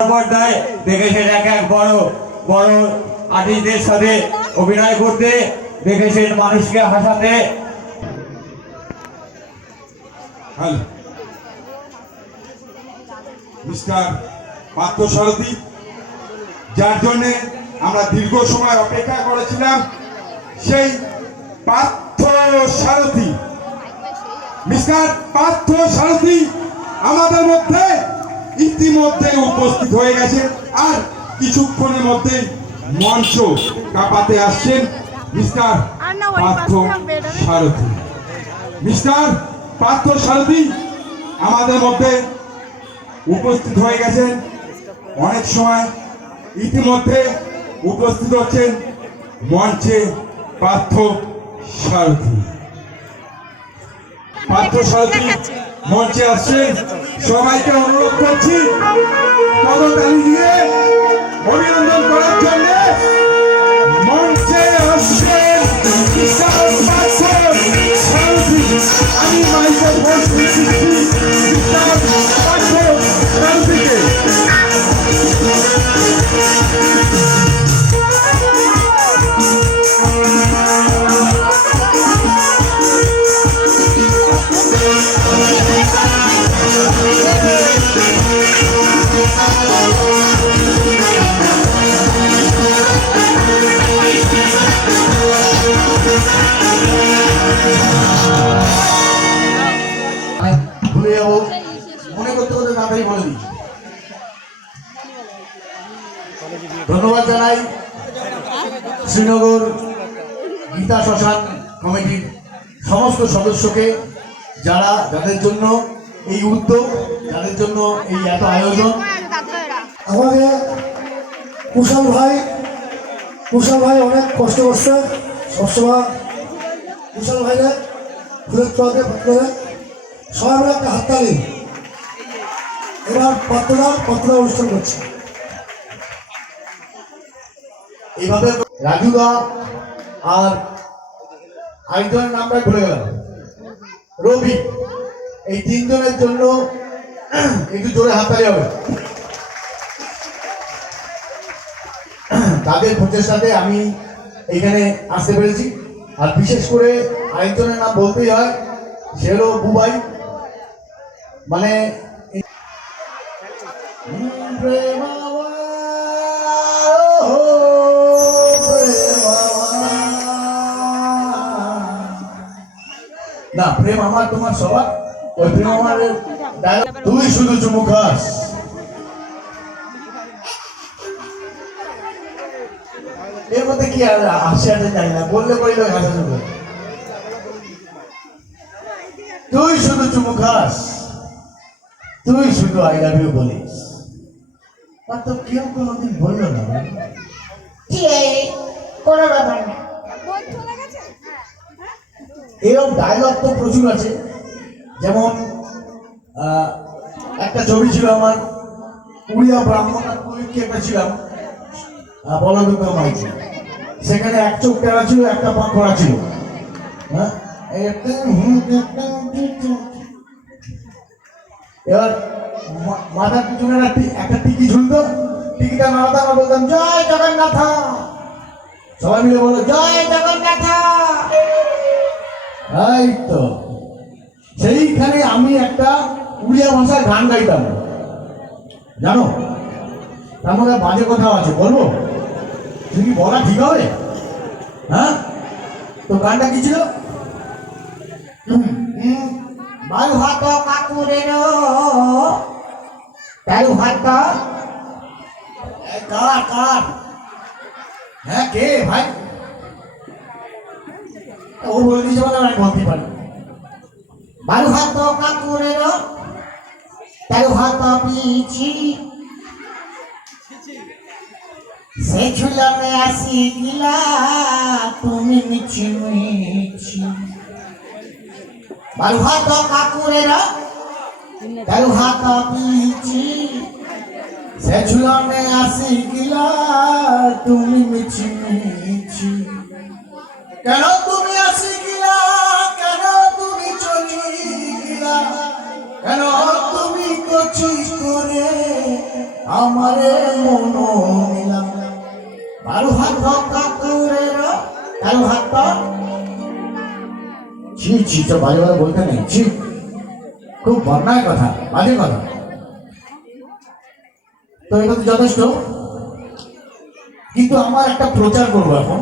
পর্দায় দেখেছেন এক এক বড় বড় আর্টিস্টদের সাথে অভিনয় করতে, দেখেছেন মানুষকে হাসাতে। মিস্টার পার্থসারথী, যার জন্য আমরা দীর্ঘ সময় অপেক্ষা করেছিলাম, সেই পার্থসারথী, মিস্টার পার্থসারথী আমাদের মধ্যে ইতিমধ্যে উপস্থিত হয়ে গেছে। আর কিছুক্ষণের মধ্যে মঞ্চ কাঁপাতে আসছেন মিস্টার পার্থসারথী। মিস্টার পার্থসারথী আমাদের মধ্যে উপস্থিত হয়ে গেছেন। অনেক সময় ইতিমধ্যে উপস্থিত হচ্ছেন মঞ্চে পার্থসারথী। পার্থসারথী মঞ্চে আসছেন। সবাইকে অনুরোধ করছি করতালি দিয়ে অভিনন্দন করার জন্য। মঞ্চে আসছেন আমি মাইকেল বলছি পার্থসারথীকে। ভুলে যাবো, মনে করতে করতে তাড়াতাড়ি বলে দিই। ধন্যবাদ জানাই শ্রীনগর গীতা শ্মশান কমিটির সমস্ত সদস্যকে, যাদের জন্য এই উদ্যোগ, যাদের জন্য এই এত আয়োজন। আমাদের কুশল ভাই অনেক কষ্ট করছে সবসময়। কুশল ভাইরে ফুলের তোয়াকে সবাই মিলে একটা হাততালি। এবার পত্রদান অনুষ্ঠান করছে। এইভাবে রাজুদা আর আরেকজনের নামটা ভুলে গেলাম, রবি, এই তিনজনের জন্য একটু জোরে হাততালি হবে। তাদের প্রচেষ্টাতে আমি এখানে আসতে পেরেছি। আর বিশেষ করে আরেকজনের নাম বলতেই হয়, সে হলো বুবাই। মানে না, প্রেম আমার তোমার সবার, ওই প্রেম আমার তুই শুধু চুমু খাস। এর মধ্যে কি আর হাসি আসে জানি না, বললে বললে হাসা শুরু। তুই শুধু চুমু খাস, তুই শুধু আই লাভ ইউ বলিস। আর তো কেউ কোনোদিন বললো না। কোনো ব্যাপার না। এরকম ডায়লগ তো প্রচুর আছে। যেমন একটা ছবি ছিল আমার, উড়িয়া ব্রাহ্মণ কি একটা ছিলাম, বলদুর্গা মাইতি। সেখানে এক চোখ টেরা ছিল, একটা পা করা ছিল। হ্যাঁ, এবার মাথার পিছনে একটা টিকি ঝুলতো, টিকিটা নাড়াতাম আর বলতাম জয় জগন্নাথ। সবাই মিলে বললো জয় জগন্নাথ। এই তো সেইখানে আমি একটা উড়িয়া ভাষায় গান গাইতাম, জানো। তার মধ্যে বাজে কথাও আছে, বলবো? তুমি কি বলা ঠিক হবে? হ্যাঁ, তো গানটা কি ছিল? বালু হাত কাকুরের তালু হাত। কার? হ্যাঁ, কে ভাই? ও বলে দিয়েছে বলে আমি বলতে পারি। বালু হাত কাকুরের তালু হাত পিছি সে ঝুলনে আসি গিলা তুমি মিছি মিছি। বালু হাত কাকুরের তালু হাত পিছি সে ঝুলনে আসি গিলা তুমি মিছি মিছি। কেন তুমি আসি গিলা, কেন তুমি চলি গিলা, কেন তুমি কচি করে আমারে মনো নিলাম কারো হাত কাকুরের কারো হাত ছি ছি, তো বাজে কথা বলতে নেই, ছি, খুব বন্যায় কথা, বাজে কথা। তো এটা তো যথেষ্ট, কিন্তু আমার একটা প্রচার করবো এখন।